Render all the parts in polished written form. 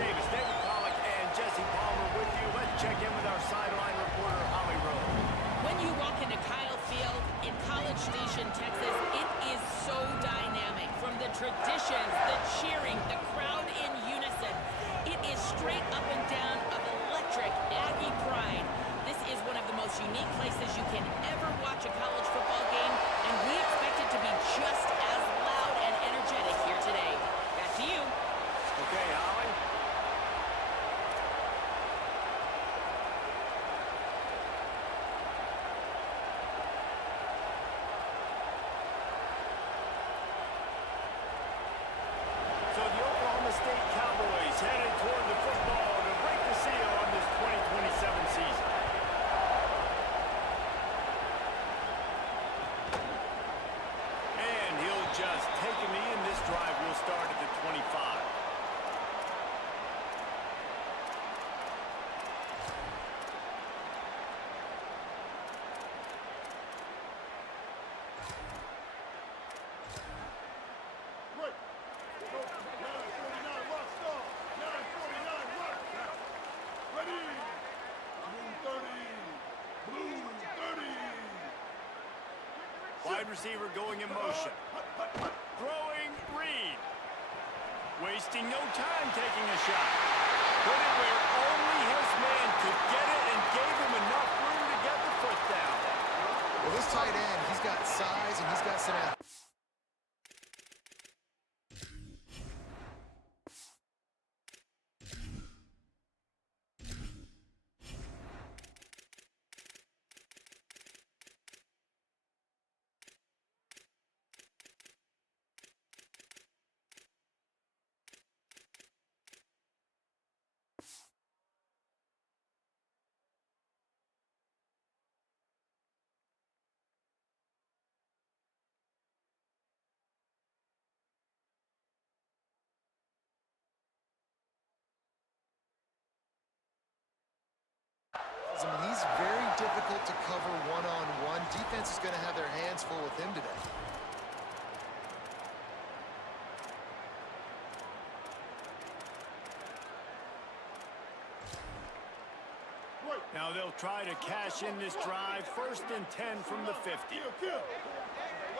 Davis, David Pollack, and Jesse Palmer with you. Let's check in with our sideline reporter, Holly Rowe. When you walk into Kyle Field in College Station, Texas, it is so dynamic. From the traditions, the cheering, the crowd in unison. It is straight up and down of electric Aggie pride. This is one of the most unique places you can ever watch a college football game, and we expect it to be just as loud and energetic here today. Back to you. Okay, Holly. So the Oklahoma State Cowboys headed toward the football to break the seal on this 2027 season. And he'll just take a knee, and this drive will start at the 25. Right. 9:49, rock star. 9:49, rock. Ready. Blue 30. Blue 30. Wide receiver going in motion. Throwing Reed. Wasting no time taking a shot. Put it where only his man could get it and gave him enough room to get the foot down. Well, this tight end, he's got size and he's got some... I mean, he's very difficult to cover one-on-one. Defense is going to have their hands full with him today. Now they'll try to cash in this drive. 1st and 10 from the 50. Kill.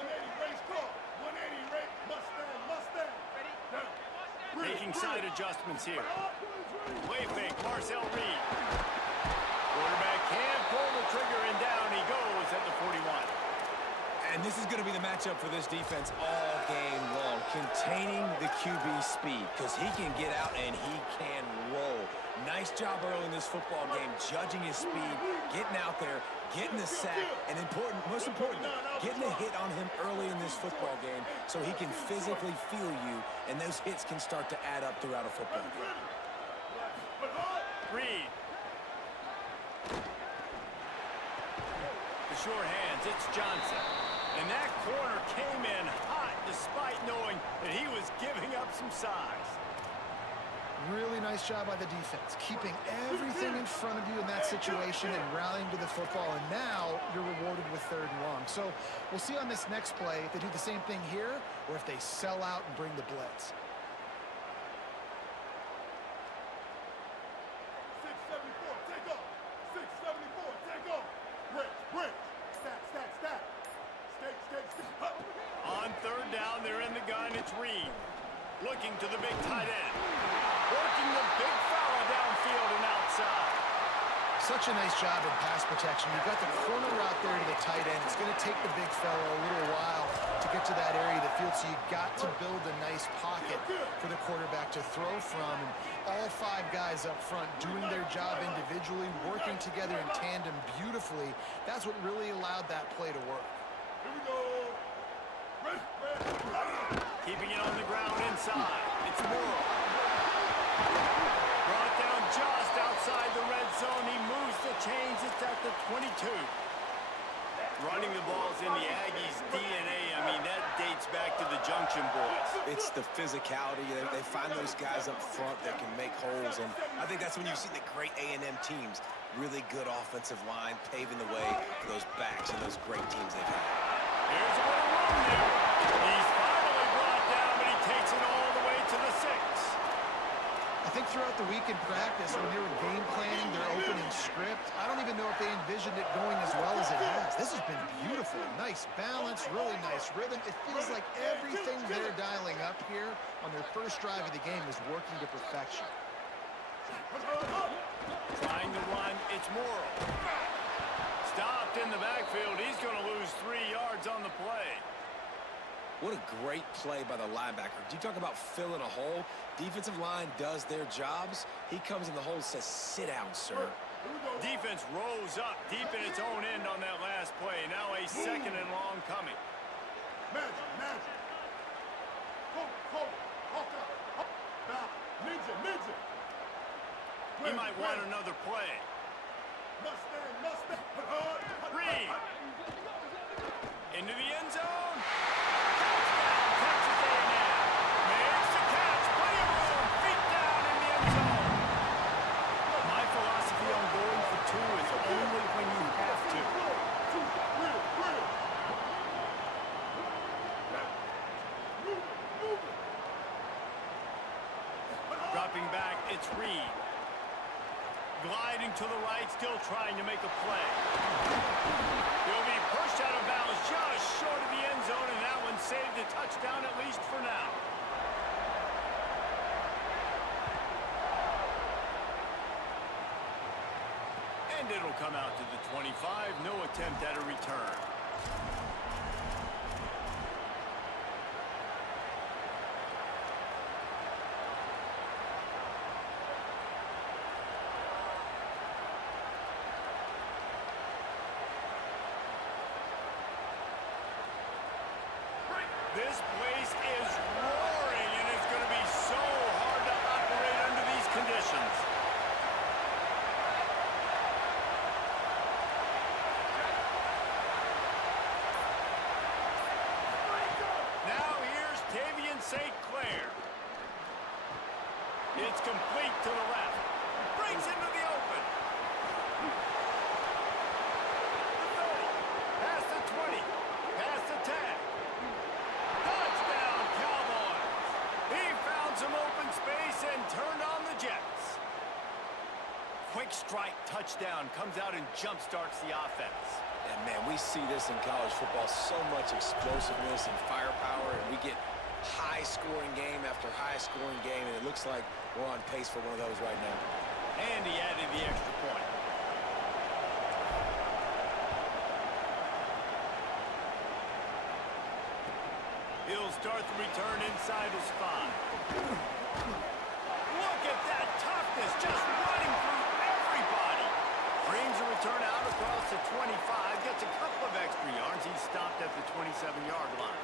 180 race car. 180 race Mustang. Ready? Now. Making side adjustments here. Way fake, Marcel Reed. Quarterback can't pull the trigger, and down he goes at the 41. And this is going to be the matchup for this defense all game long, containing the QB speed, because he can get out and he can roll. Nice job early in this football game, judging his speed, getting out there, getting the sack, and most importantly, getting a hit on him early in this football game so he can physically feel you, and those hits can start to add up throughout a football game. Reed. The sure hands, it's Johnson. And that corner came in hot despite knowing that he was giving up some size. Really nice job by the defense, keeping everything in front of you in that situation and rallying to the football, and now you're rewarded with 3rd and long. So we'll see on this next play if they do the same thing here or if they sell out and bring the blitz. 674, take off. 674, take off. Bridge. Stack. Stay. On 3rd down, they're in the gun. It's Reed. Looking to the big tight end. Working the big fella downfield and outside. Such a nice job in pass protection. You've got the corner out there to the tight end. It's going to take the big fella a little while to get to that area of the field, so you got to build a nice pocket for the quarterback to throw from. And all 5 guys up front doing their job individually, working together in tandem beautifully. That's what really allowed that play to work. Here we go. Keeping it on the ground inside. It's Moore. Brought down just outside the red zone. He moves the chains. It's at the 22. Running the ball's in the Aggies' DNA. I mean, that dates back to the Junction Boys. It's the physicality. They find those guys up front that can make holes, and I think that's when you see the great A&M teams. Really good offensive line paving the way for those backs and those great teams they've had. Here's a little room there. He's finally brought down, but he takes it all the way to the 6. I think throughout the week in practice, when they were game planning their opening script, I don't even know if they envisioned it going as well as it has. This has been beautiful. Nice balance, really nice rhythm. It feels like everything they're dialing up here on their first drive of the game is working to perfection. Trying to run, it's Morrow. Stopped in the backfield. He's going to lose 3 yards on the play. What a great play by the linebacker. Do you talk about filling a hole? Defensive line does their jobs. He comes in the hole and says, sit down, sir. Defense rose up deep in its own end on that last play. Now a 2nd and long coming. Magic. Ninja. He might want another play. Mustang. Reed. Into the end zone. Touchdown, Texas A&M. Makes the catch. Plenty of room. Feet down in the end zone. My philosophy on going for 2 is only when you have to. Dropping back, it's Reed. Gliding to the right, still trying to make a play. He'll be pushed out of bounds just short of the end zone, and that one saved a touchdown at least for now. And it'll come out to the 25. No attempt at a return. This place is roaring, and it's going to be so hard to operate under these conditions. Now here's Tavian St. Clair. It's complete to the left. Brings into the open. The 30. Past the 20. Past the 10. Touchdown, Cowboys. He found some open space and turned on the Jets. Quick strike touchdown comes out and jump-starts the offense. And, man, we see this in college football, so much explosiveness and firepower, and we get high-scoring game after high-scoring game, and it looks like we're on pace for one of those right now. And he added the extra point. He'll start the return inside his 5. Look at that toughness, just running through everybody. Brings a return out across the 25, gets a couple of extra yards. He's stopped at the 27-yard line.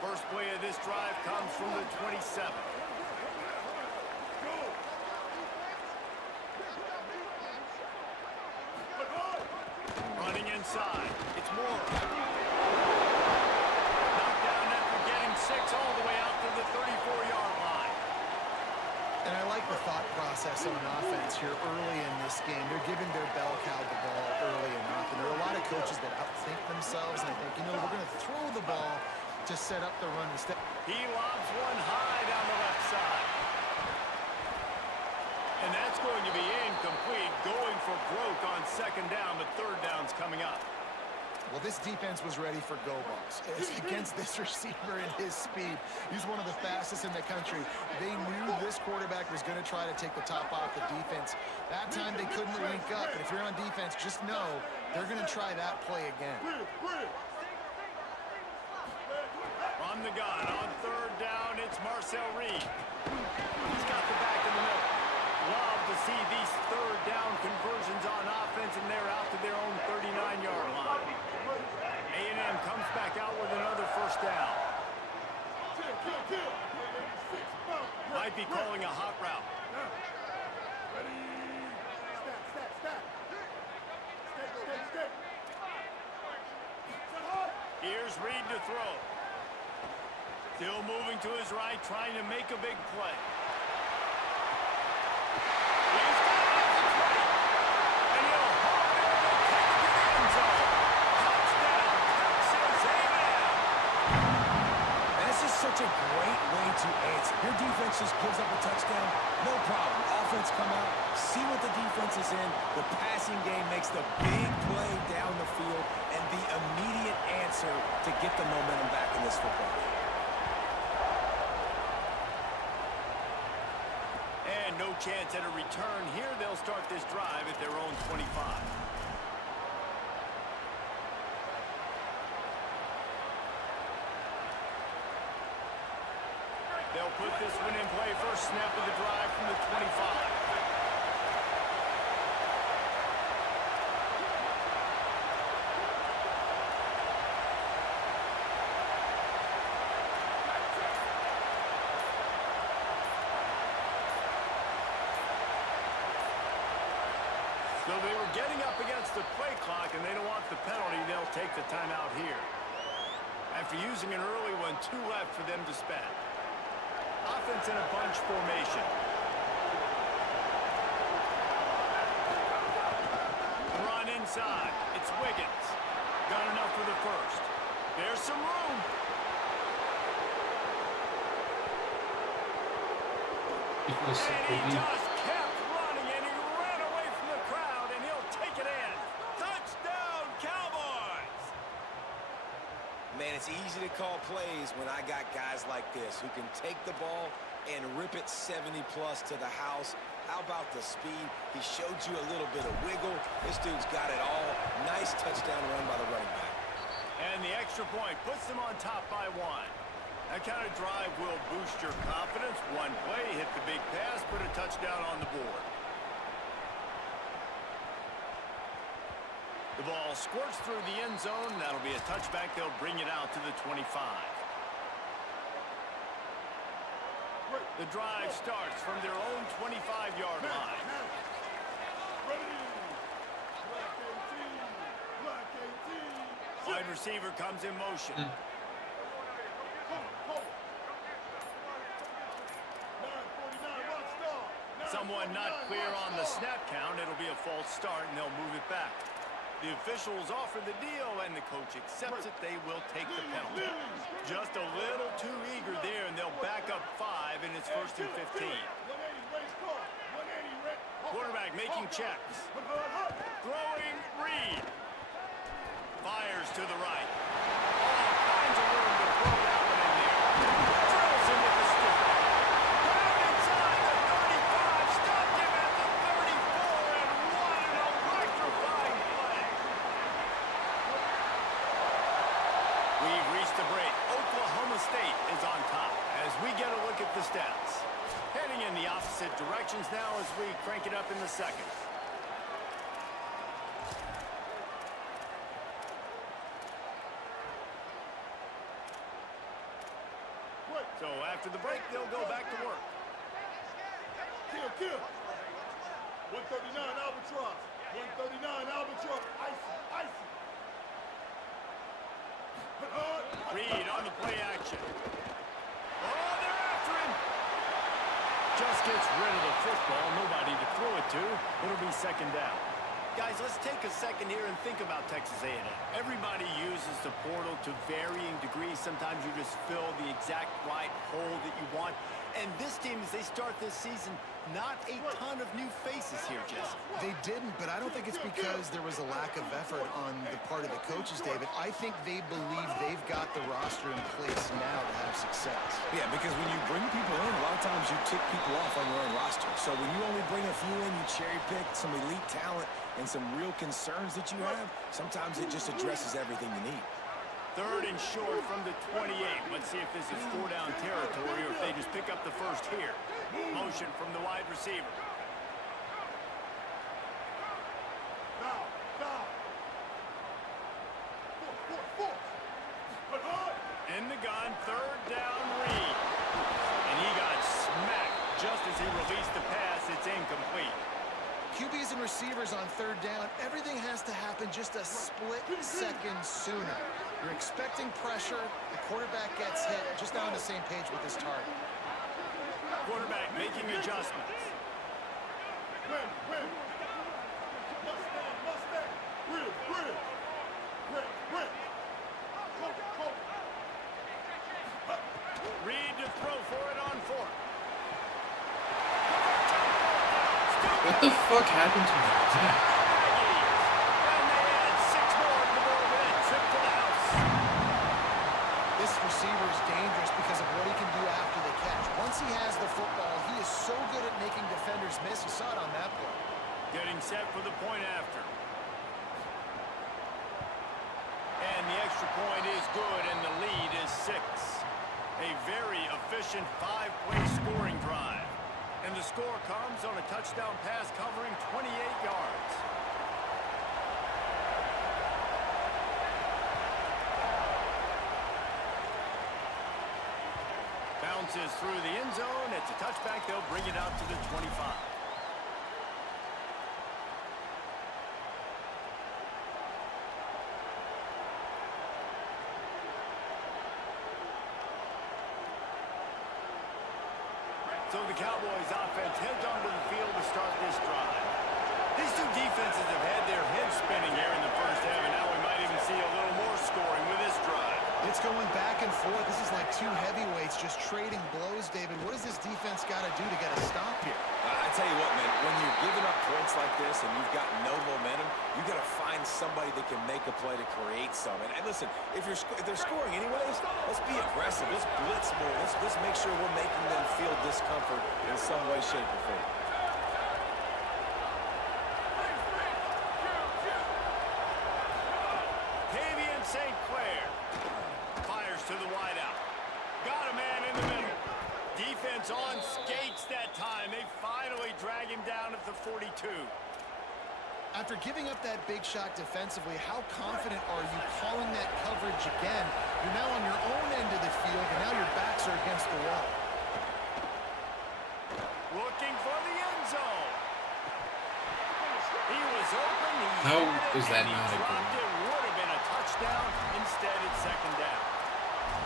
First play of this drive comes from the 27. Running inside, it's Moore. Knocked down after getting 6 all the way out to the 34-yard line. And I like the thought process on offense here early in this game. They're giving their bell cow the ball early enough. And there are a lot of coaches that outthink themselves and they think, we're going to throw the ball to set up the run instead. He lobs one high down the left side. And that's going to be incomplete, going for broke on 2nd down, but 3rd down's coming up. Well, this defense was ready for go balls. It's against this receiver and his speed. He's one of the fastest in the country. They knew this quarterback was going to try to take the top off the defense. That time they couldn't link up, but if you're on defense, just know they're going to try that play again. On the gun, on 3rd down, it's Marcel Reed. He's got the back in the middle. Love to see these 3rd down conversions on offense, and they're out to their own 39-yard line. A&M comes back out with another 1st down. Might be calling a hot route. Here's Reed to throw. Still moving to his right, trying to make a big play. He's got it at the 20. And he'll haul it in and take it to the end zone. Touchdown, Texas A&M. And this is such such a great way to answer. Your defense just gives up a touchdown, no problem. Offense come out, see what the defense is in. The passing game makes the big play down the field and the immediate answer to get the momentum back in this football game. And no chance at a return here. They'll start this drive at their own 25. They'll put this one in play. First snap of the drive from the 25. So they were getting up against the play clock, and they don't want the penalty. They'll take the timeout here. After using an early one, 2 left for them to spend. Offense in a bunch formation. Run inside. It's Wiggins. Got enough for the first. There's some room. And he just kept running, and he ran away from the crowd, and he'll take it in. Touchdown, Cowboys! Man, it's easy to call plays when I got guys like this who can take the ball and rip it 70-plus to the house. How about the speed? He showed you a little bit of wiggle. This dude's got it all. Nice touchdown run by the running back. And the extra point puts them on top by 1. That kind of drive will boost your confidence. One play, hit the big pass, put a touchdown on the board. The ball squirts through the end zone. That'll be a touchback. They'll bring it out to the 25. The drive starts from their own 25-yard line. Wide receiver comes in motion. Someone not clear on the snap count. It'll be a false start, and they'll move it back. The officials offer the deal, and the coach accepts it. They will take the penalty. Just a little too eager there, and they'll back up 5, and it's 1st and 15. Quarterback making checks. Throwing Reed. Fires to the right. All kinds of room to throw that one in there. Drills him with the stick. Down inside the 35. Stopped him at the 34, and what an electrifying play. We've reached the break. Oklahoma State is on top as we get a look at the stats. Heading in the opposite directions now as we crank it up in the second. So after the break, they'll go back to work. Kill. 139 Albatross. 139 Albatross. Icy. Reed on the play action. Oh, they're after him. Just gets rid of the football. Nobody to throw it to. It'll be second down. Guys, let's take a second here and think about Texas A&M. Everybody uses the portal to varying degrees. Sometimes you just fill the exact right hole that you want. And this team, as they start this season, not a ton of new faces here, Jesse. They didn't, but I don't think it's because there was a lack of effort on the part of the coaches, David. I think they believe they've got the roster in place now to have success. Yeah, because when you bring people in, a lot of times you tick people off on your own roster. So when you only bring a few in, you cherry-pick some elite talent and some real concerns that you have, sometimes it just addresses everything you need. 3rd and short from the 28. Let's see if this is 4-down territory or if they just pick up the first here. Motion from the wide receiver. In the gun, 3rd down Reed. And he got smacked just as he released the pass. It's incomplete. QBs and receivers on 3rd down, everything has to happen just a split second sooner. You're expecting pressure, the quarterback gets hit, just not on the same page with his target. Quarterback making adjustments. Win. Mustang. Real. Reed to throw for it on fourth. What the fuck happened to my attack? And they add 6 more to the board with that trip to the house. This receiver is dangerous because of what he can do after the catch. Once he has the football, he is so good at making defenders miss. You saw it on that play. Getting set for the point after. And the extra point is good, and the lead is 6. A very efficient 5-play scoring drive. And the score comes on a touchdown pass covering 28 yards. Bounces through the end zone. It's a touchback. They'll bring it out to the 25. So the Cowboys offense heads onto the field to start this drive. These two defenses have had their heads spinning here in the first half, and now we might even see a little more scoring with this drive. It's going back and forth. This is like two heavyweights just trading blows, David. What does this defense got to do to get a stop here? I tell you what, man, when you're giving up points like this and you've got no momentum, you got to find somebody that can make a play to create some. And listen, if they're scoring anyways, let's be aggressive. Let's blitz more. Let's make sure we're making them feel discomfort in some way, shape, or form. St. Clair fires to the wideout. Got a man in the middle. Defense on skates that time. They finally drag him down at the 42. After giving up that big shot defensively, how confident are you calling that coverage again? You're now on your own end of the field, and now your backs are against the wall. Looking for the end zone. He was open. How is that not a goal? Touchdown. Instead, it's second down.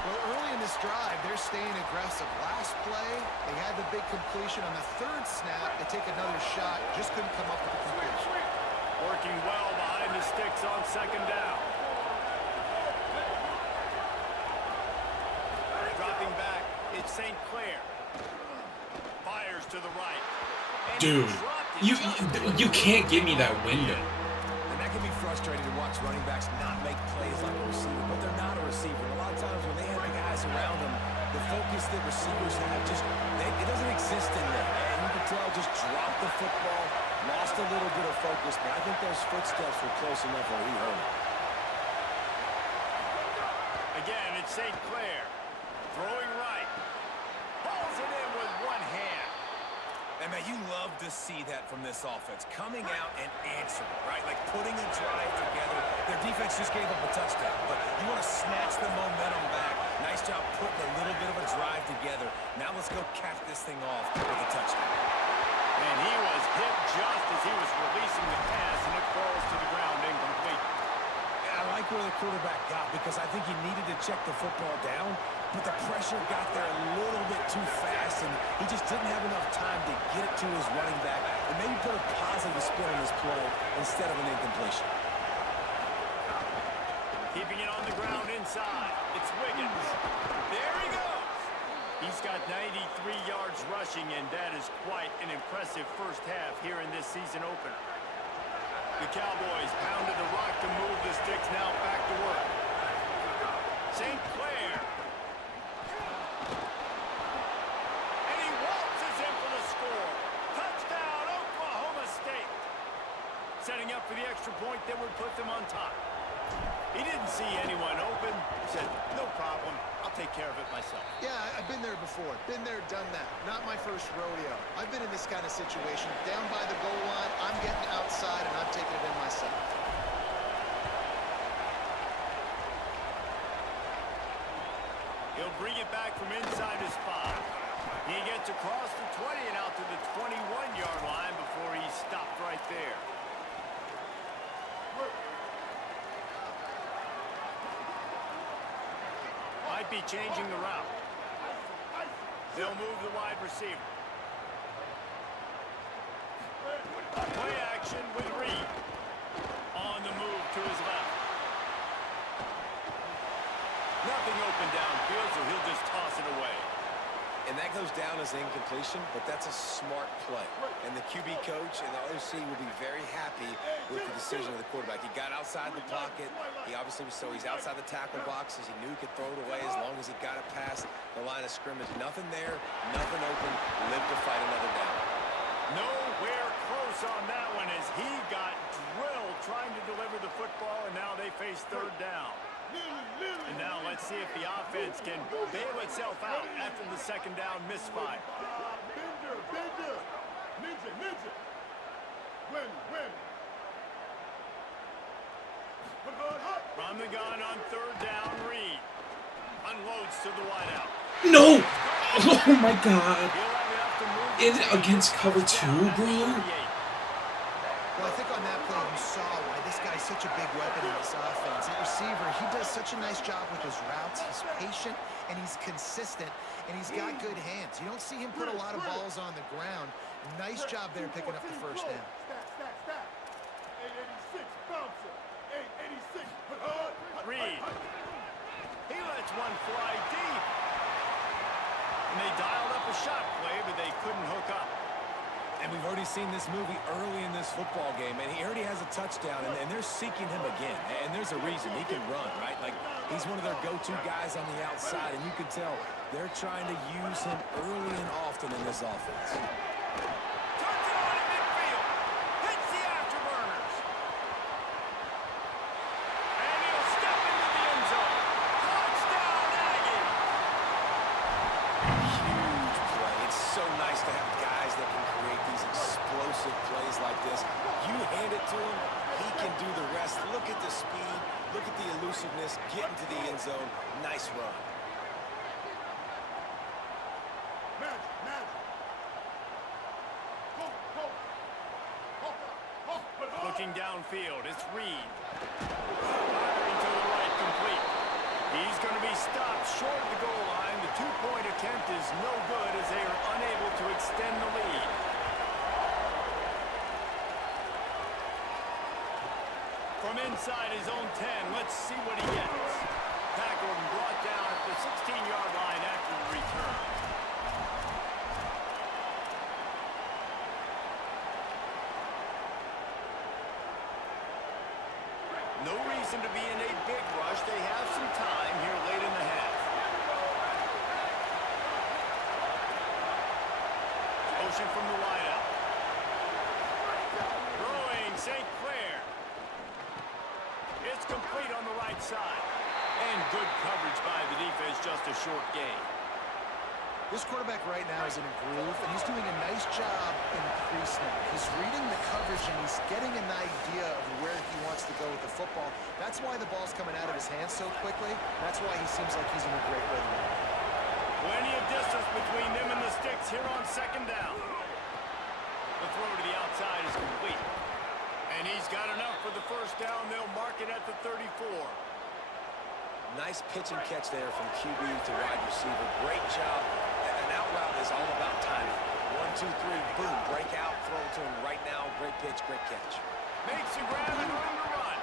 Well, early in this drive, they're staying aggressive. Last play, they had the big completion. On the third snap, they take another shot. Just couldn't come up with the completion. Working well behind the sticks on second down. Dropping back, it's St. Clair. Fires to the right. Dude, you can't give me that window. And that can be frustrating to watch running backs not make plays like a receiver, but they're not a receiver. A lot of times when they have the guys around them, the focus that receivers have it doesn't exist in them. And you can tell just dropped the football, lost a little bit of focus, but I think those footsteps were close enough where he heard it. Again, it's St. Clair. Throwing right. Pulls it in with one hand. And, man, you love to see that from this offense. Coming out and answering, right? Like putting a drive together. Their defense just gave up a touchdown. But you want to snatch the momentum back. Nice job putting a little bit of a drive together. Now let's go cap this thing off with a touchdown. And he was hit just as he was releasing the pass, and it falls to the ground incomplete. I like where the quarterback got because I think he needed to check the football down. But the pressure got there a little bit too fast, and he just didn't have enough time to get it to his running back and maybe put a positive spin on this play instead of an incompletion. Keeping it on the ground inside. It's Wiggins. There he goes. He's got 93 yards rushing, and that is quite an impressive first half here in this season opener. The Cowboys pounded the rock to move the sticks, now back to work. St. Clair. And he waltzes in for the score. Touchdown, Oklahoma State. Setting up for the extra point that would put them on top. He didn't see anyone open. He said, no problem. I'll take care of it myself. Yeah, I've been there before. Been there, done that. Not my first rodeo. I've been in this kind of situation. Down by the goal line, I'm getting outside, and I'm taking it in myself. He'll bring it back from inside his 5. He gets across the 20 and out to the 21-yard line before he stopped right there. Might be changing the route. They'll move the wide receiver. Play action with Reed. On the move to his left. nothing open downfield, so he'll just toss it away. And that goes down as incompletion, but that's a smart play. And the QB coach and the OC will be very happy with the decision of the quarterback. He got outside the pocket. He's outside the tackle boxes. He knew he could throw it away as long as he got it past the line of scrimmage. Nothing there, nothing open. Live to fight another down. Nowhere close on that one as he got drilled trying to deliver the football, and now they face third down. And now let's see if the offense can bail itself out after the second down misfire. Bender. Ninja. Win. From the gun on third down, Reed unloads to the wideout. No! Oh my god. Is it against cover 2, bro? Well, I think on that play you saw why this guy's such a big weapon in this offense. At receiver, he does such a nice job with his routes. He's patient, and he's consistent, and he's got good hands. You don't see him put a lot of balls on the ground. Nice job there picking up the first down. Stat. 886, bouncer. 886, Reed. He lets one fly deep. And they dialed up a shot play, but they couldn't hook up. And we've already seen this movie early in this football game, and he already has a touchdown, and they're seeking him again. And there's a reason. He can run, right? Like, he's one of their go-to guys on the outside, and you can tell they're trying to use him early and often in this offense. Turns it on in midfield. Hits the afterburners. And he'll step into the end zone. Touchdown, Aggie. Huge play. It's so nice to have guys that can create these explosive plays like this. You hand it to him, he can do the rest. Look at the speed, look at the elusiveness, get into the end zone. Nice run. Looking downfield, it's Reed. Firing to the right, complete. He's going to be stopped short of the goal line. The two-point attempt is no good as they are unable to extend the lead. From inside his own 10, let's see what he gets. Tackled and brought down at the 16-yard line after the return. No reason to be in a big rush. They have some time here late in the half. Motion from the wideout. Throwing St. Clair. It's complete on the right side. And good coverage by the defense, just a short gain. This quarterback right now is in a groove, and he's doing a nice job in pre-snap. He's reading the coverage, and he's getting an idea of where he wants to go with the football. That's why the ball's coming out of his hands so quickly. That's why he seems like he's in a great rhythm. Plenty of distance between them and the sticks here on second down. The throw to the outside is complete. And he's got enough for the first down. They'll mark it at the 34. Nice pitch and catch there from QB to wide receiver. Great job. An out route is all about timing. 1, 2, 3, boom, break out, throw it to him right now. Great pitch, great catch. Makes a grab and room to run.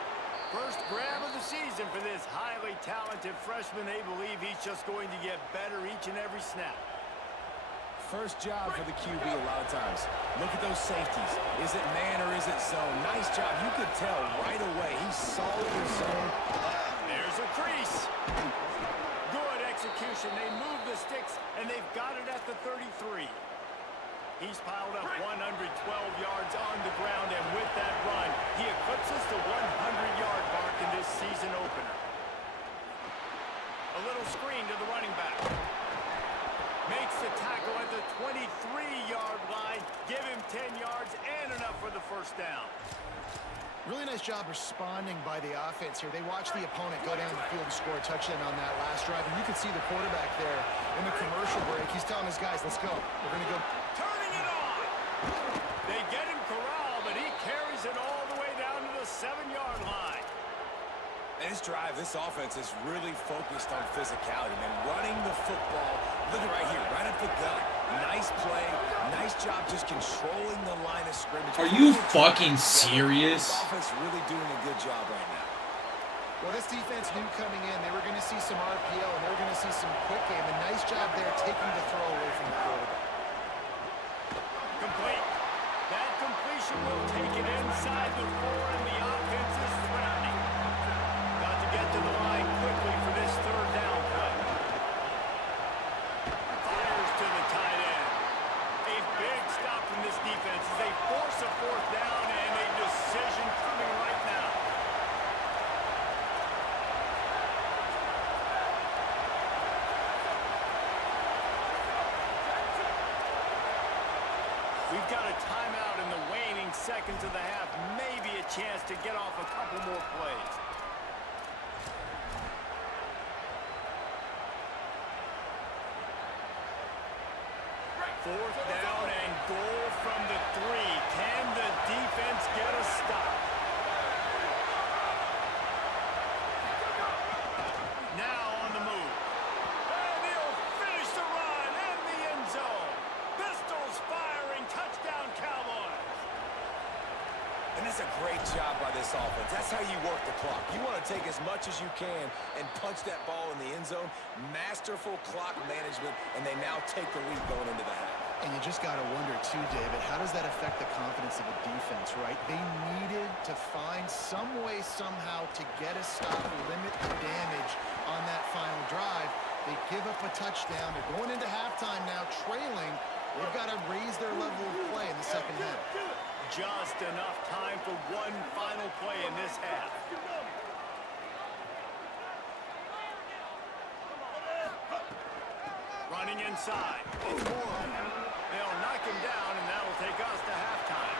First grab of the season for this highly talented freshman. They believe he's just going to get better each and every snap. First job for the QB a lot of times. Look at those safeties. Is it man or is it zone? Nice job. You could tell right away. He saw the zone. There's a crease. Good execution. They move the sticks, and they've got it at the 33. He's piled up 112 yards on the ground, and with that run, he eclipses the 100-yard mark in this season opener. A little screen to the running back. Makes the tackle at the 23-yard line. Give him 10 yards and enough for the first down. Really nice job responding by the offense here. They watched the opponent go down the field and score a touchdown on that last drive. And you can see the quarterback there in the commercial break. He's telling his guys, let's go. We're going to go. Turning it on. They get him corralled, but he carries it all the way down to the 7-yard line. And this drive, this offense is really focused on physicality, man. Running the football. Look at right here, right up the gut. Nice play. Nice job just controlling the line of scrimmage. Are you fucking serious? This offense really doing a good job right now. Well, this defense knew coming in they were going to see some RPO and they were going to see some quick game. A nice job there taking the throw away from the quarterback. Complete. That completion will take it inside the 4, and the offense is threatening. Got to get to the line quickly for this third down play. Fires to the tight end. A big stop from this defense as they force a 4th down and a decision coming right now. We've got a timeout in the waning seconds of the half. Maybe a chance to get off a couple more plays. Fourth down and goal from the 3. Can the defense get a stop? Now on the move. And he'll finish the run in the end zone. Pistols firing. Touchdown, Cowboys. And that's a great job by this offense. That's how you work the clock. You want to take as much as you can and punch that ball in the end zone. Masterful clock management, and they now take the lead going into the half. And you just got to wonder, too, David, how does that affect the confidence of the defense, right? They needed to find some way, somehow, to get a stop, limit the damage on that final drive. They give up a touchdown. They're going into halftime now, trailing. They've got to raise their level of play in the second half. Just enough time for one final play in this half. Running inside. It's Moore. They'll knock him down, and that'll take us to halftime.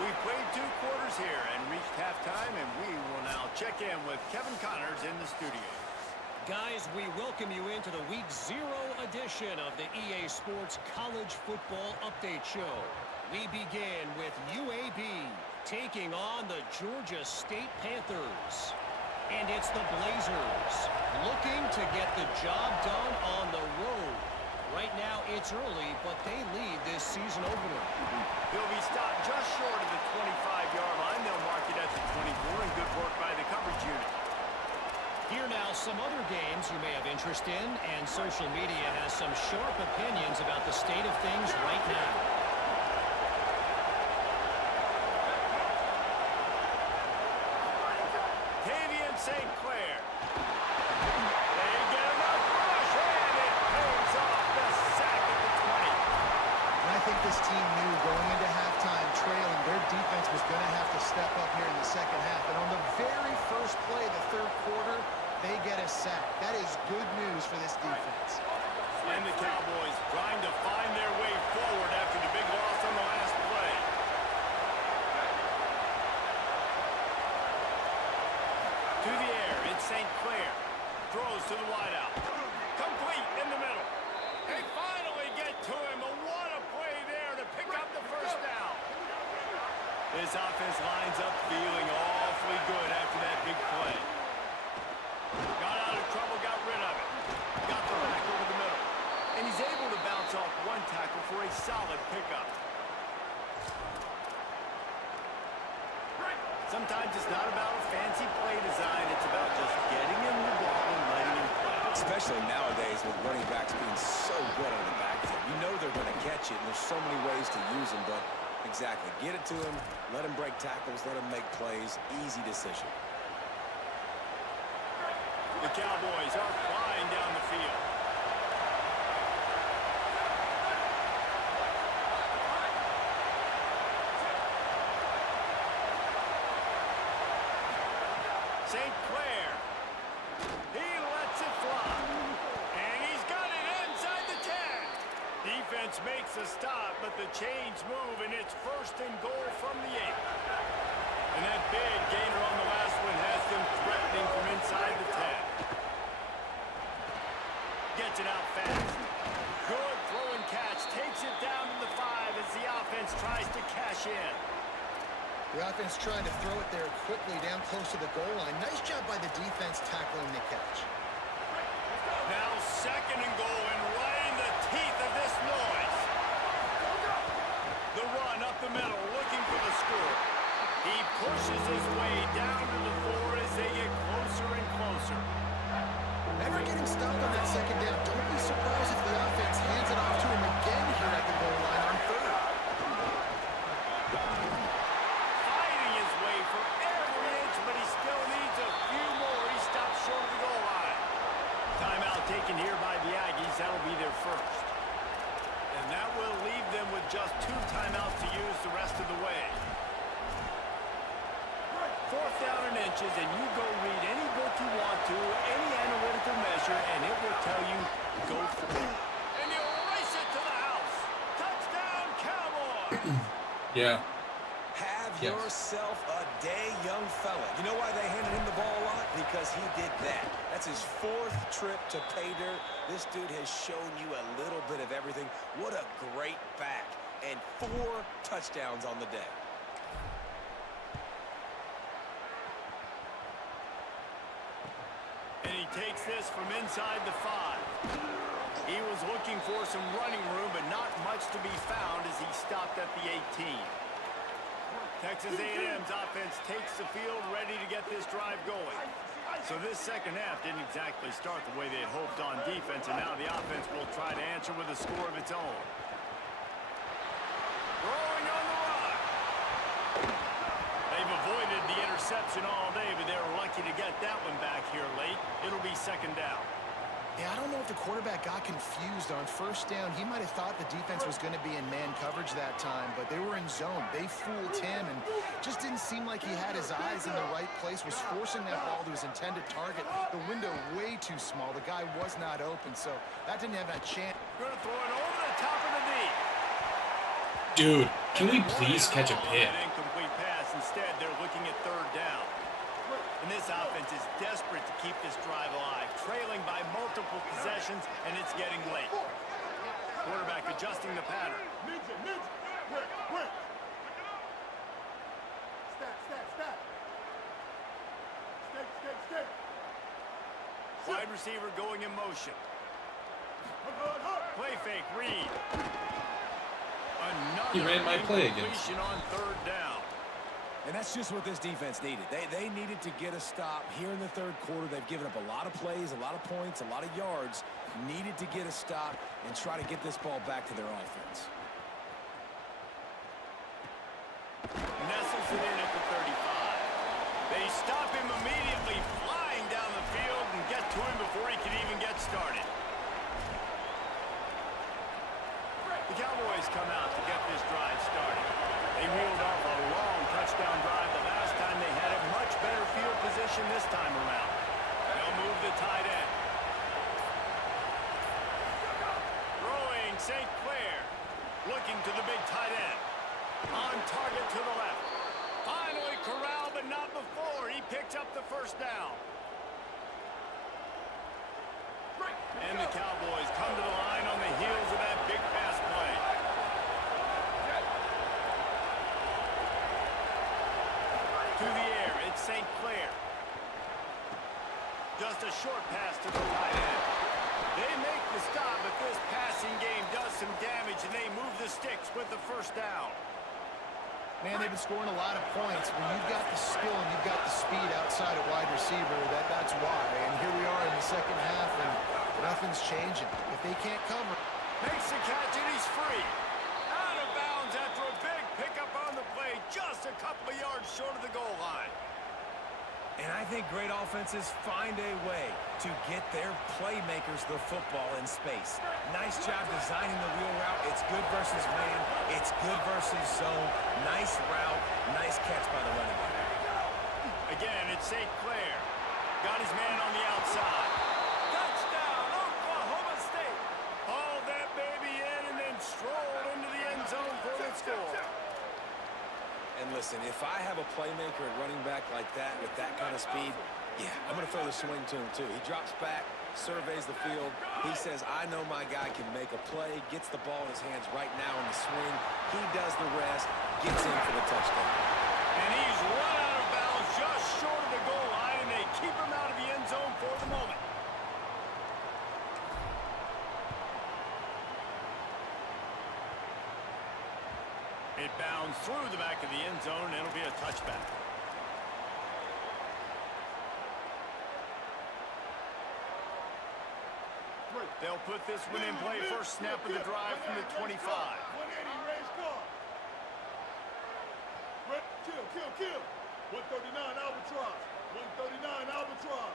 We've played 2 quarters here and reached halftime, and we will now check in with Kevin Connors in the studio. Guys, we welcome you into the Week 0 edition of the EA Sports College Football Update Show. We begin with UAB taking on the Georgia State Panthers. And it's the Blazers looking to get the job done on the road. Right now, it's early, but they lead this season opener. He'll be stopped just short of the 25-yard line. They'll mark it at the 24, and good work by the coverage unit. Here now, some other games you may have interest in, and social media has some sharp opinions about the state of things right now. St. Clair. They get enough rush, and it pays off the sack at the 20. And I think this team knew going into halftime trailing, their defense was going to have to step up here in the second half. And on the very first play of the third quarter, they get a sack. That is good news for this defense. And the Cowboys trying to find their way forward after the big loss on the last play. To the air, it's St. Clair. Throws to the wideout. Complete in the middle. They finally get to him. But what a play there to pick up the first down. This offense lines up feeling awfully good after that big play. Got out of trouble, got rid of it. Got the back over the middle. And he's able to bounce off one tackle for a solid pickup. Sometimes it's not about a fancy play design. It's about just getting him the ball and letting him play. Especially nowadays with running backs being so good on the backfield. You know they're going to catch it, and there's so many ways to use them, but exactly. Get it to him, let him break tackles, let him make plays. Easy decision. The Cowboys are flying down the field. St. Clair. He lets it fly. And he's got it inside the 10. Defense makes a stop, but the chains move, and it's 1st and goal from the 8. And that big gainer on the last one has them threatening from inside the 10. Gets it out fast. Good throw and catch. Takes it down to the 5 as the offense tries to cash in. The offense trying to throw it there quickly down close to the goal line. Nice job by the defense tackling the catch. Now 2nd and goal, and right in the teeth of this noise. The run up the middle, looking for the score. He pushes his way down to the floor as they get closer and closer. Never getting stopped on that second down. Don't be surprised if the offense hands it off to him again here at the goal line on third. Fighting his way for every inch, but he still needs a few more. He stops short of the goal line. Timeout taken here by the Aggies. That'll be their first. And that will leave them with just 2 timeouts to use the rest of the way. 4th down and inches, and you go read any book you want to, any analytical measure, and it will tell you, go for it. And you race it to the house. Touchdown, Cowboys! Yeah. Have Yes. yourself a day, young fella. You know why they handed him the ball a lot? Because he did that. That's his 4th trip to pay dirt. This dude has shown you a little bit of everything. What a great back. And 4 touchdowns on the day. And he takes this from inside the 5. He was looking for some running room, but not much to be found as he stopped at the 18. Texas A&M's offense takes the field, ready to get this drive going. So this second half didn't exactly start the way they had hoped on defense, and now the offense will try to answer with a score of its own. Throwing on the run. They've avoided the interception all day, but they were lucky to get that one back here late. It'll be second down. Yeah, I don't know if the quarterback got confused on first down. He might have thought the defense was going to be in man coverage that time, but they were in zone. They fooled him and just didn't seem like he had his eyes in the right place, was forcing that ball to his intended target. The window way too small. The guy was not open, so that didn't have a chance. Going to throw it over the top of the knee. Dude, can we please catch a pick? An incomplete pass. Instead, they're looking at third down. And this offense is desperate to keep this drive alive, trailing by multiple possessions, and it's getting late. Quarterback adjusting the pattern. Ninja. Quick. Step. Stay. Wide receiver going in motion. Play fake, read. Another He ran my play again. incompletion on third down. And that's just what this defense needed. They needed to get a stop here in the third quarter. They've given up a lot of plays, a lot of points, a lot of yards. Needed to get a stop and try to get this ball back to their offense. Nestles it in at the 35. They stop him immediately, flying down the field, and get to him before he can even get started. The Cowboys come out to get this drive started. They reeled off a long touchdown drive the last time they had it. Much better field position this time around. They'll move the tight end. Throwing St. Clair. Looking to the big tight end. On target to the left. Finally corralled, but not before. He picks up the first down. And the Cowboys come to the line on the heels of that big pass play. To the air, it's St. Clair. Just a short pass to the tight end. They make the stop, but this passing game does some damage, and they move the sticks with the first down. Man, they've been scoring a lot of points. When you've got the skill and you've got the speed outside of wide receiver, that's why. And here we are in the second half, and nothing's changing. If they can't cover. Makes the catch, and he's free. Out of bounds after a big pickup on the play, just a couple of yards short of the goal line. And I think great offenses find a way to get their playmakers the football in space. Nice job designing the wheel route. It's good versus man. It's good versus zone. Nice route. Nice catch by the running back. Again, it's St. Clair. Got his man on the outside. Touchdown, Oklahoma State. Hauled that baby in and then strolled into the end zone for the score. And listen, if I have a playmaker at running back like that with that kind of speed, yeah, I'm going to throw the swing to him too. He drops back, surveys the field. He says, I know my guy can make a play, gets the ball in his hands right now in the swing. He does the rest, gets in for the touchdown. And he's run out of bounds just short of the goal line, and they keep him out of the end zone for the moment. It bounds through the back of the end zone, and it'll be a touchback. They'll put this one in play. First snap of the drive from the 25. 180, raise guard. Kill. 139 Albatross. 139 Albatross.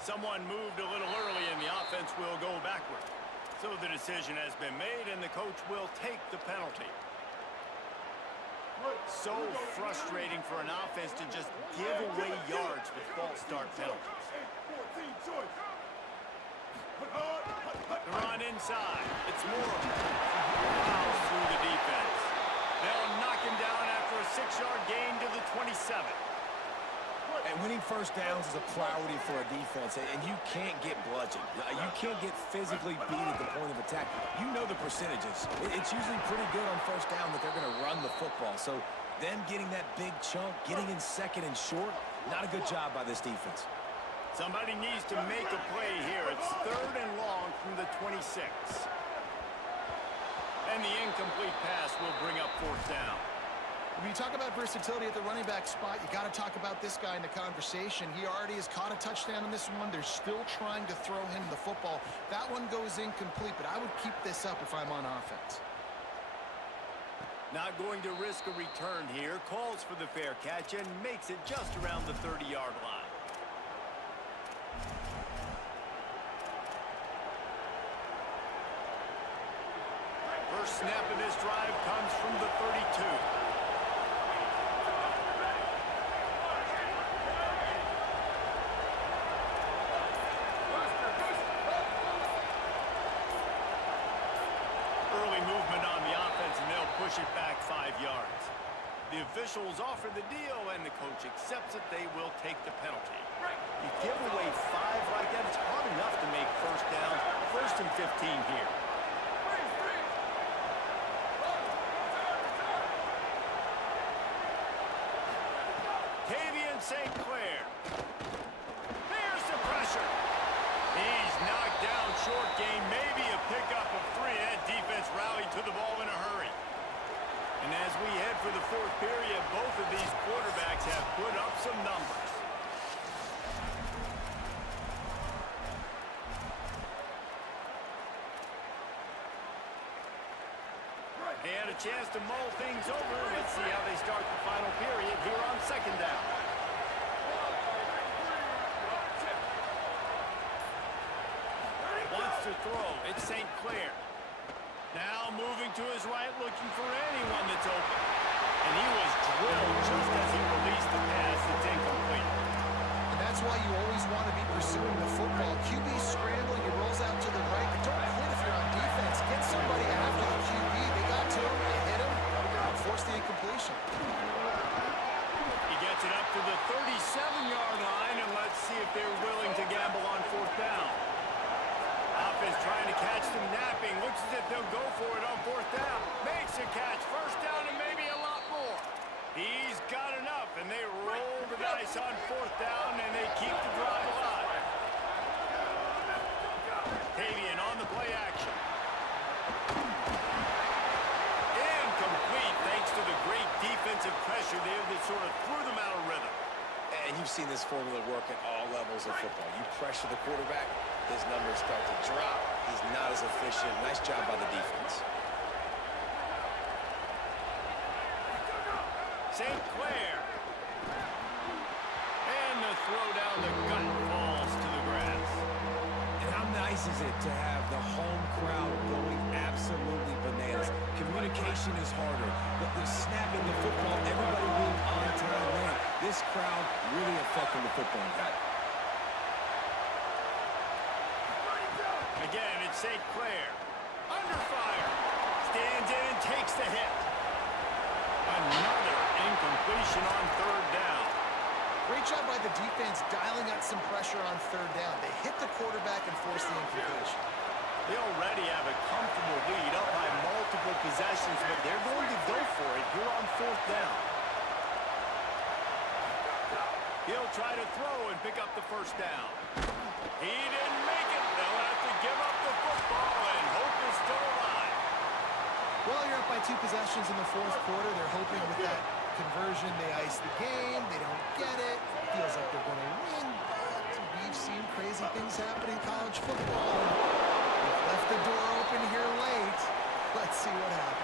Someone moved a little early, and the offense will go backward. So the decision has been made, and the coach will take the penalty. So frustrating for an offense to just give away yards with false start penalties. 14 choice. The run inside. It's Moore. Fouls through the defense. They'll knock him down after a 6-yard gain to the 27. And winning first downs is a priority for a defense, and you can't get bludgeoned. You can't get physically beat at the point of attack. You know the percentages. It's usually pretty good on first down that they're going to run the football. So them getting that big chunk, getting in second and short, not a good job by this defense. Somebody needs to make a play here. It's 3rd and long from the 26. And the incomplete pass will bring up 4th down. When you talk about versatility at the running back spot, you got to talk about this guy in the conversation. He already has caught a touchdown in this one. They're still trying to throw him the football. That one goes incomplete, but I would keep this up if I'm on offense. Not going to risk a return here. Calls for the fair catch and makes it just around the 30-yard line. First snap of this drive comes from the 32. Early movement on the offense, and they'll push it back 5 yards. The officials offer the deal, and the coach accepts it. They will take the penalty. You give away 5 like that, it's hard enough to make first down. 1st and 15 here. St. Clair. There's the pressure. He's knocked down short game, maybe a pickup of 3. That defense rallied to the ball in a hurry. And as we head for the 4th period, both of these quarterbacks have put up some numbers. They had a chance to mull things over. Let's see how they start the final period here on 2nd down. To throw. It's St. Clair. Now moving to his right, looking for anyone that's open. And he was drilled just as he released the pass. It's incomplete. And that's why you always want to be pursuing the football. QB scrambling, he rolls out to the right, but don't quit if you're on defense. Get somebody after the QB. They got to him, they hit him, and force the incompletion. He gets it up to the 37-yard line, and let's see if they're willing to gamble on 4th down. Offense trying to catch them napping. Looks as if they'll go for it on 4th down. Makes a catch. 1st down and maybe a lot more. He's got enough, and they roll the dice on 4th down, and they keep the drive alive. Tavian on the play action. Incomplete thanks to the great defensive pressure there that sort of threw them out of rhythm. And you've seen this formula work at all levels of football. You pressure the quarterback, his numbers start to drop. He's not as efficient. Nice job by the defense. St. Clair. And the throw down the gut falls to the grass. And how nice is it to have the home crowd going absolutely bananas? Communication is harder, but the snapping the football, everybody being on time, man, this crowd really affecting the football game. Again, it's St. Clair. Under fire. Stands in and takes the hit. Another incompletion on 3rd down. Great job by the defense dialing up some pressure on 3rd down. They hit the quarterback and force the incompletion. They already have a comfortable lead up by multiple possessions, but they're going to go for it here on 4th down. He'll try to throw and pick up the 1st down. He didn't make it. They'll have to give up the football, and 2 possessions in the fourth quarter. They're hoping with that conversion they ice the game. They don't get it. Feels like they're going to win, but we've seen crazy things happen in college football. We've left the door open here late. Let's see what happens.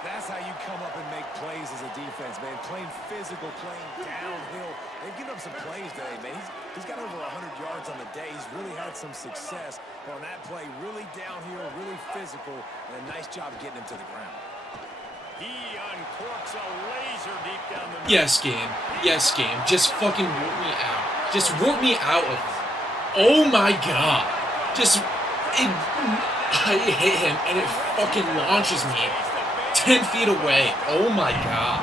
That's how you come up and make plays as a defense, man. Playing physical, playing downhill. They've given up some plays today, man. He's got over 100 yards on the day. He's really had some success on that play. Really downhill, really physical, and a nice job getting him to the ground. He uncorks a laser deep down the middle. Yes, game. Yes, game. Just fucking work me out. Just work me out of it. Oh my god. I hit him and it fucking launches me 10 feet away. Oh my god.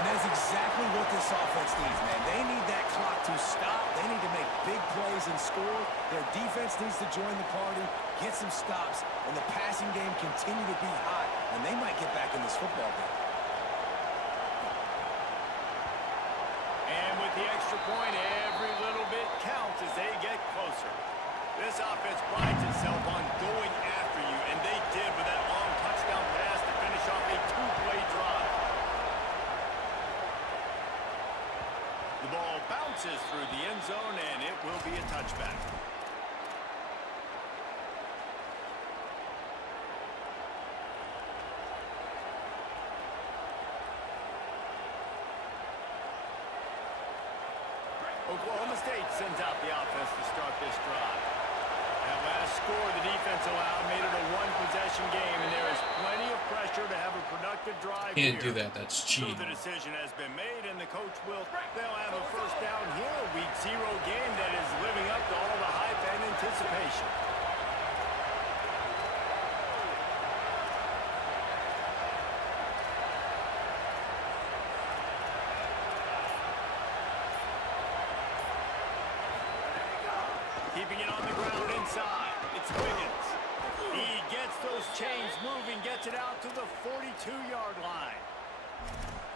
And that's exactly what this offense needs, man. They need that clock to stop. They need to make big plays and score. Their defense needs to join the party, get some stops, and the passing game continue to be hot, and they might get back in this football game. And with the extra point, every little bit counts as they get closer. This offense prides itself on going after you, and they did with that long touchdown pass to finish off a 2-play drive. The ball bounces through the end zone, and it will be a touchback. Oklahoma State sends out the offense to start this drive. That last score the defense allowed made it a one-possession game, and there is plenty of pressure to have a productive drive Can't here. do that. That's cheating. So the decision has been made, and the coach they'll have a first down here, a week 0 game that is living up to all the hype and anticipation. Keeping it on the ground inside. It's Wiggins. He gets those chains moving, gets it out to the 42-yard line.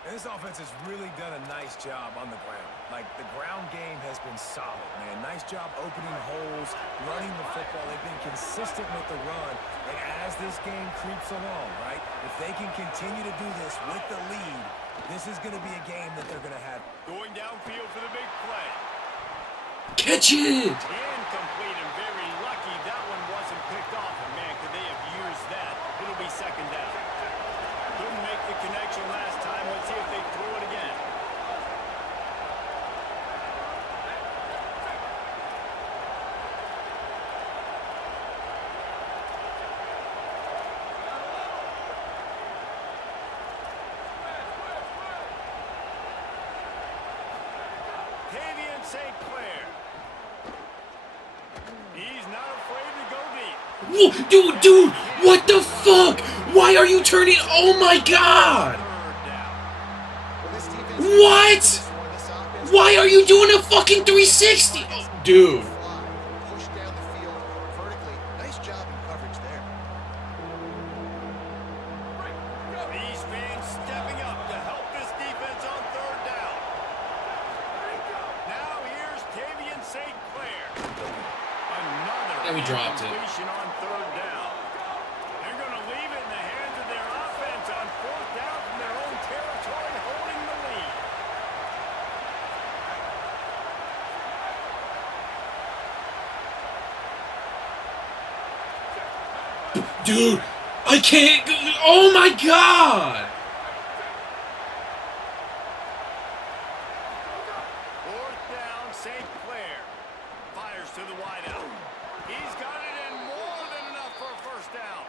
And this offense has really done a nice job on the ground. Like, the ground game has been solid, man. Nice job opening holes, running the football. They've been consistent with the run. And as this game creeps along, right, if they can continue to do this with the lead, this is going to be a game that they're going to have. Going downfield for the big play. Catch it! Incomplete and very lucky that one wasn't picked off. And man, could they have used that? It'll be second down. Couldn't make the connection last time. Let's see if they throw it again. St. Clair. He's not afraid to go deep. Whoa, dude, what the fuck? Why are you turning? Oh my god! What? Why are you doing a fucking 360? Oh, dude. Push down the field vertically. Nice job in coverage there. These fans stepping up to help this defense on third down. Now here's Tavian St. Clair. Another And we dropped it. completion on third down. They're going to leave it in the hands of their offense on fourth down from their own territory, holding the lead. Dude, I can't go. Oh my god! Fourth down, St. Clair. Fires to the wideout. He's got it in more than enough for a first down.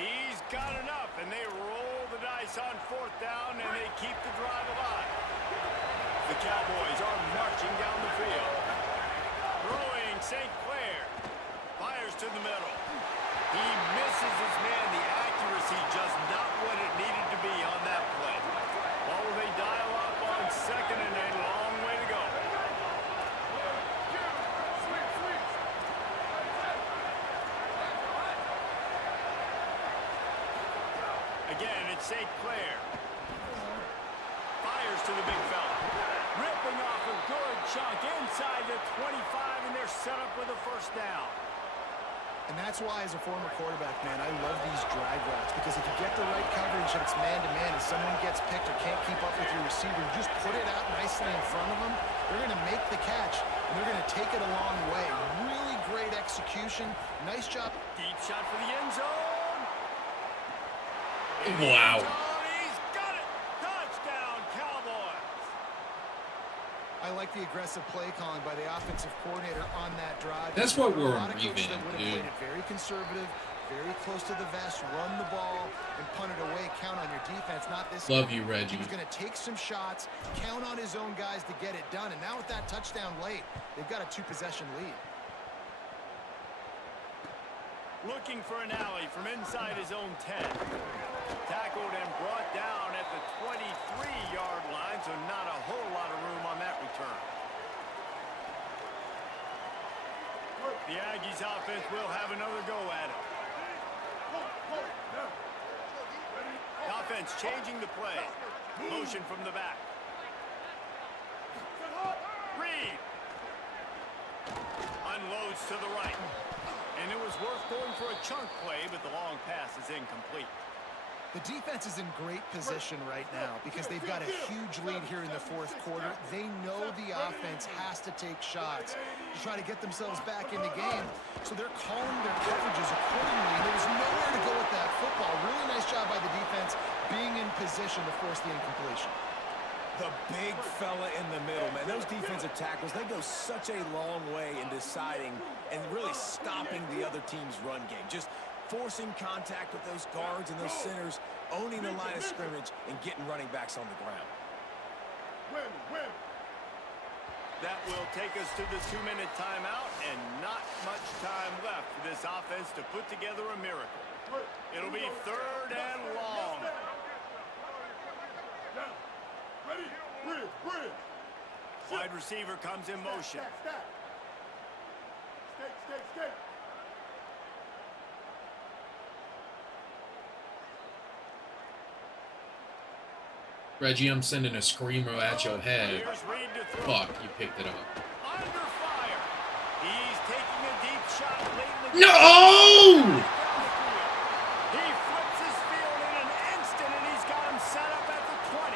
He's got enough, and they roll the dice on fourth down, and they keep the drive alive. The Cowboys are marching down the field. Throwing St. Clair. Fires to the middle. He misses his man. The accuracy just not what it needed to be on that play. What will they dial up on second and a long way to go? Again, it's St. Clair. Fires to the big fella. Ripping off a good chunk inside the 25, and they're set up with a first down. And that's why, as a former quarterback, man, I love these drag routes, because if you get the right coverage and it's man-to-man and someone gets picked or can't keep up with your receiver, you just put it out nicely in front of them, they're going to make the catch, and they're going to take it a long way. Really great execution. Nice job. Deep shot for the end zone. Wow. He's got it. Touchdown, Cowboys. I like the aggressive play calling by the offensive coordinator on that drive. That's what we're A lot of coaches that revamped, would have dude. played it very conservative, very close to the vest, run the ball, and punt it away. Count on your defense, not this. Love you, Reggie. He was going to take some shots, count on his own guys to get it done. And now with that touchdown late, they've got a 2-possession lead. Looking for an alley from inside his own 10. Tackled and brought down at the 23-yard line, so not a whole lot of room on that return. The Aggies offense will have another go at it. The offense changing the play. Motion from the back. Reed. Unloads to the right. And it was worth going for a chunk play, but the long pass is incomplete. The defense is in great position right now because they've got a huge lead here in the fourth quarter. They know the offense has to take shots to try to get themselves back in the game. So they're calling their coverages accordingly. There's nowhere to go with that football. Really nice job by the defense being in position to force the incompletion. The big fella in the middle, man. Those defensive tackles, they go such a long way in deciding and really stopping the other team's run game. Just forcing contact with those guards and those centers, owning the line of scrimmage, and getting running backs on the ground. That will take us to the 2-minute timeout, and not much time left for this offense to put together a miracle. It'll be 3rd and long. Wide receiver comes in motion. Stay. Reggie, I'm sending a screamer at your head. Here's Reed to throw. Fuck, you picked it up. Under fire. He's taking a deep shot late in the No! He flips his field in an instant, and he's got him set up at the 20.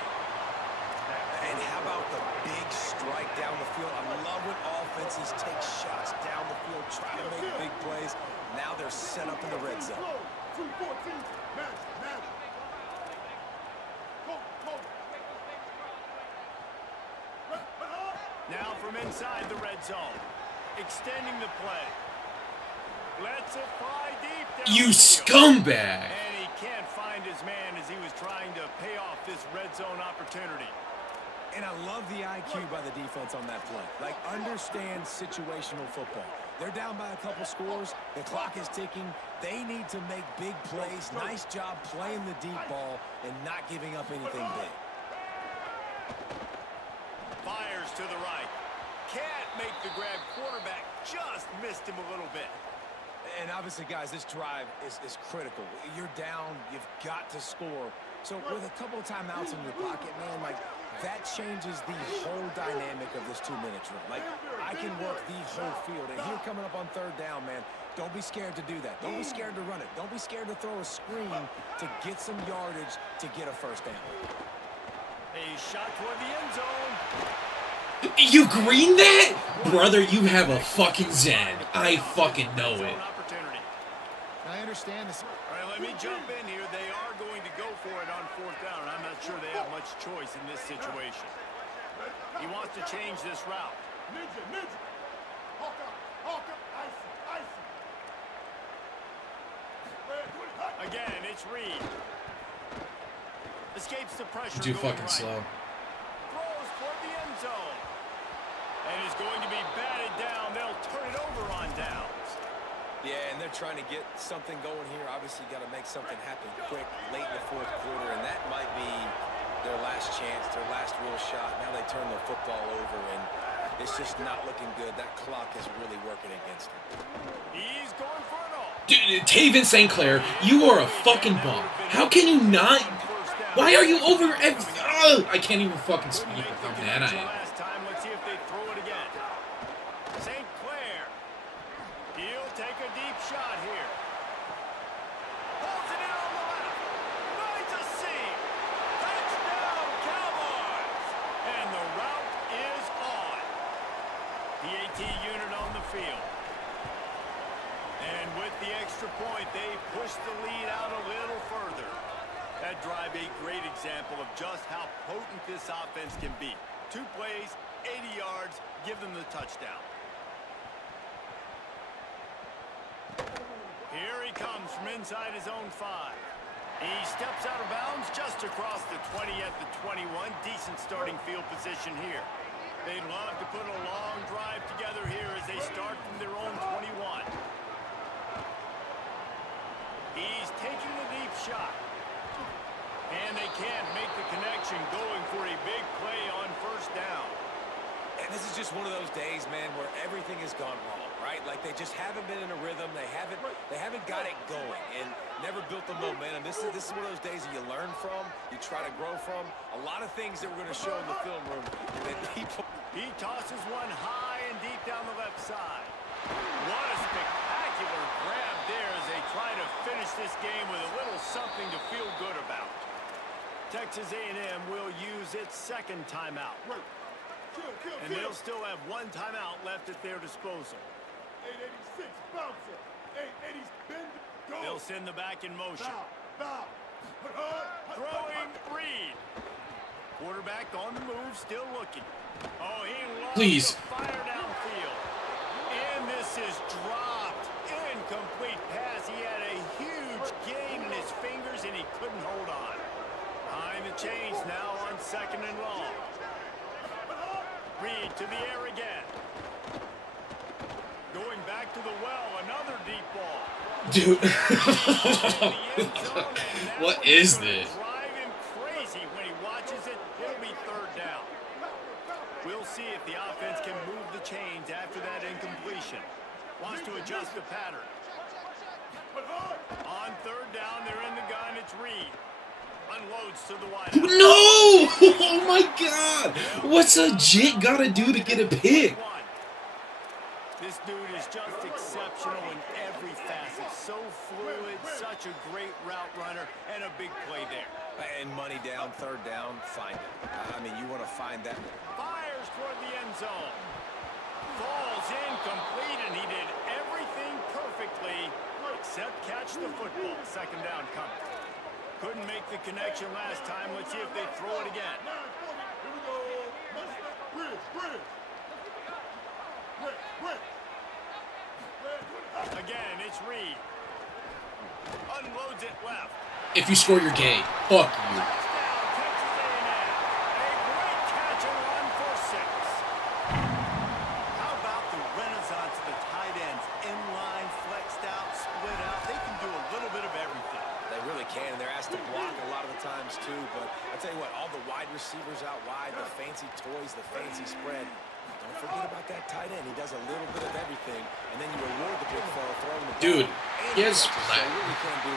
And how about the big strike down the field? I love when offenses take shots down the field, try to make big plays. Now they're set up in the red zone. 2-14. Match. Now from inside the red zone. Extending the play. Lets it fly deep down You the field. scumbag! And he can't find his man as he was trying to pay off this red zone opportunity. And I love the IQ by the defense on that play. Like, understand situational football. They're down by a couple scores. The clock is ticking. They need to make big plays. Nice job playing the deep ball and not giving up anything big. Fires to the right. Can't make the grab. Quarterback just missed him a little bit. And obviously, guys, this drive is critical. You're down. You've got to score. So with a couple of timeouts in your pocket, man, like, that changes the whole dynamic of this 2-minute drill. Like, I can work the whole field. And here coming up on 3rd down, man, don't be scared to do that. Don't be scared to run it. Don't be scared to throw a screen to get some yardage to get a first down. A shot toward the end zone. You green that? Brother, you have a fucking zen. I fucking know it. Opportunity. I understand this. All right, let me jump in here. They are going to go for it on 4th down, and I'm not sure they have much choice in this situation. He wants to change this route. Ninja. Hawker. Icy. Again, it's Reed. Escapes the pressure. Too going fucking right. slow. Throws toward the end zone. And is going to be batted down. They'll turn it over on downs. Yeah, and they're trying to get something going here. Obviously, got to make something happen quick late in the 4th quarter, and that might be their last chance, their last real shot. Now they turn the football over, and it's just not looking good. That clock is really working against them. He's going for it all. Dude, Taven St. Clair, you are a fucking bum. How can you not? Why are you over? I can't even fucking speak with how mad I am. Last time, let's see if they throw it again. St. Clair. He'll take a deep deep shot here. Holds it in on the left. Finds a seam. Touchdown, Cowboys. And the route is on. The AT unit on the field. And with the extra point, they push the lead out a little further. That drive a great example of just how potent this offense can be. 2 plays, 80 yards, give them the touchdown. Here he comes from inside his own 5. He steps out of bounds just across the 20 at the 21. Decent starting field position here. They'd love to put a long drive together here as they start from their own 21. He's taking the deep shot. And they can't make the connection, going for a big play on first down. And this is just one of those days, man, where everything has gone wrong, right? Like they just haven't been in a rhythm. They haven't got it going and never built the momentum. This is one of those days that you learn from, you try to grow from. A lot of things that we're going to show in the film room that people. He tosses one high and deep down the left side. What a spectacular grab there as they try to finish this game with a little something to feel good about. Texas A&M will use its second timeout. And they'll still have 1 timeout left at their disposal. 886 bouncer. 880 bend. Go. They'll send the back in motion. Foul. Throwing Reed. Quarterback on the move, still looking. Oh, he lost Please. the fire downfield. And this is dropped. Incomplete pass. He had a huge gain in his fingers, and he couldn't hold on. Behind the chains now on 2nd and long. Reed to the air again. Going back to the well, another deep ball. Dude. What is this? Drive him crazy when he watches it. It'll be 3rd down. We'll see if the offense can move the chains after that incompletion. Wants to adjust the pattern. On 3rd down, they're in the gun. It's Reed. Unloads to the wide. No! Oh my God! What's a jit gotta do to get a pick? This dude is just exceptional in every facet. So fluid, such a great route runner, and a big play there. And money down, 3rd down, find it. I mean, you want to find that. Fires toward the end zone. Falls incomplete, and he did everything perfectly except catch the football. 2nd down coming. Couldn't make the connection last time. Let's see if they throw it again. Here we go. Bridge. Again, it's Reed. Unloads it left. If you score, you're gay. Fuck you. Touchdown, Texas A&M. A great catch and run for 6. How about the renaissance of the tight ends? Inline, flexed out, split out. They can do a little bit of everything. They really can, and they're asked to block a lot of the times too. But I tell you what, all the wide receivers out wide, the fancy toys, the fancy spread. Don't forget about that tight end. He does a little bit of everything, and then you reward the big fella throwing the Dude, ball. he has. So he really can do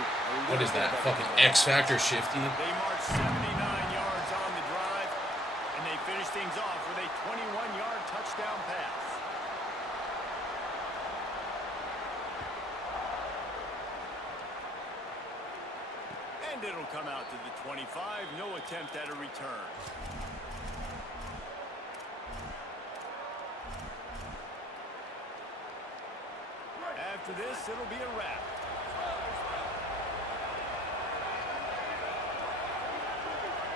What is that? Fucking X Factor shifty? They march 79 yards on the drive, and they finish things off with a 21-yard touchdown pass. And it'll come out to the 25. No attempt at a return. After this, it'll be a wrap.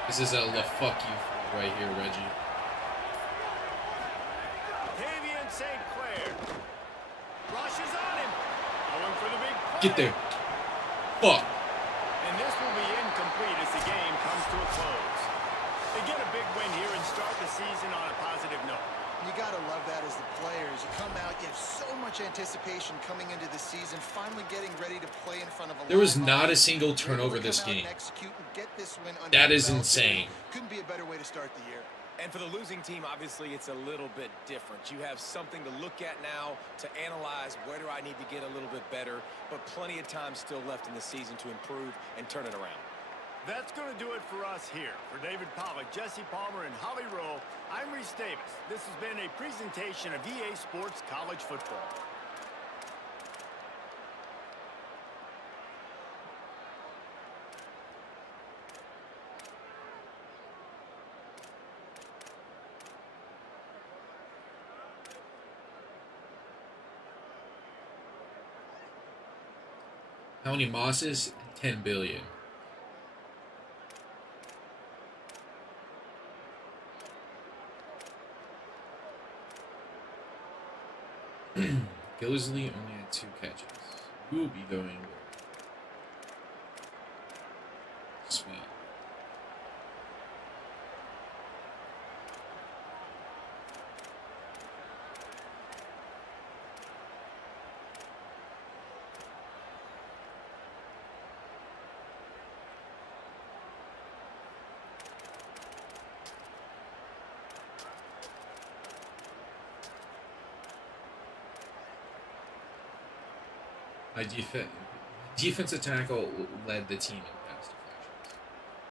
This is a fuck you right here, Reggie. Tavian St. Clair rushes on him. Going for the big play. Get there. Fuck. And this will be incomplete as the game comes to a close. They get a big win here and start the season on a positive note. You got to love that as the players. You come out, you have so much anticipation coming into the season, finally getting ready to play in front of a There was live not a audience. single They're able turnover to this come out game. and execute and get this win under That their is belt. insane. Couldn't be a better way to start the year. And for the losing team, obviously, it's a little bit different. You have something to look at now, to analyze where do I need to get a little bit better, but plenty of time still left in the season to improve and turn it around. That's going to do it for us here. For David Pollack, Jesse Palmer, and Holly Rowe, I'm Reese Davis. This has been a presentation of EA Sports College Football. How many Mosses? 10 billion. Gillisley only had 2 catches. Who will be going where? Sweet. My defensive tackle led the team in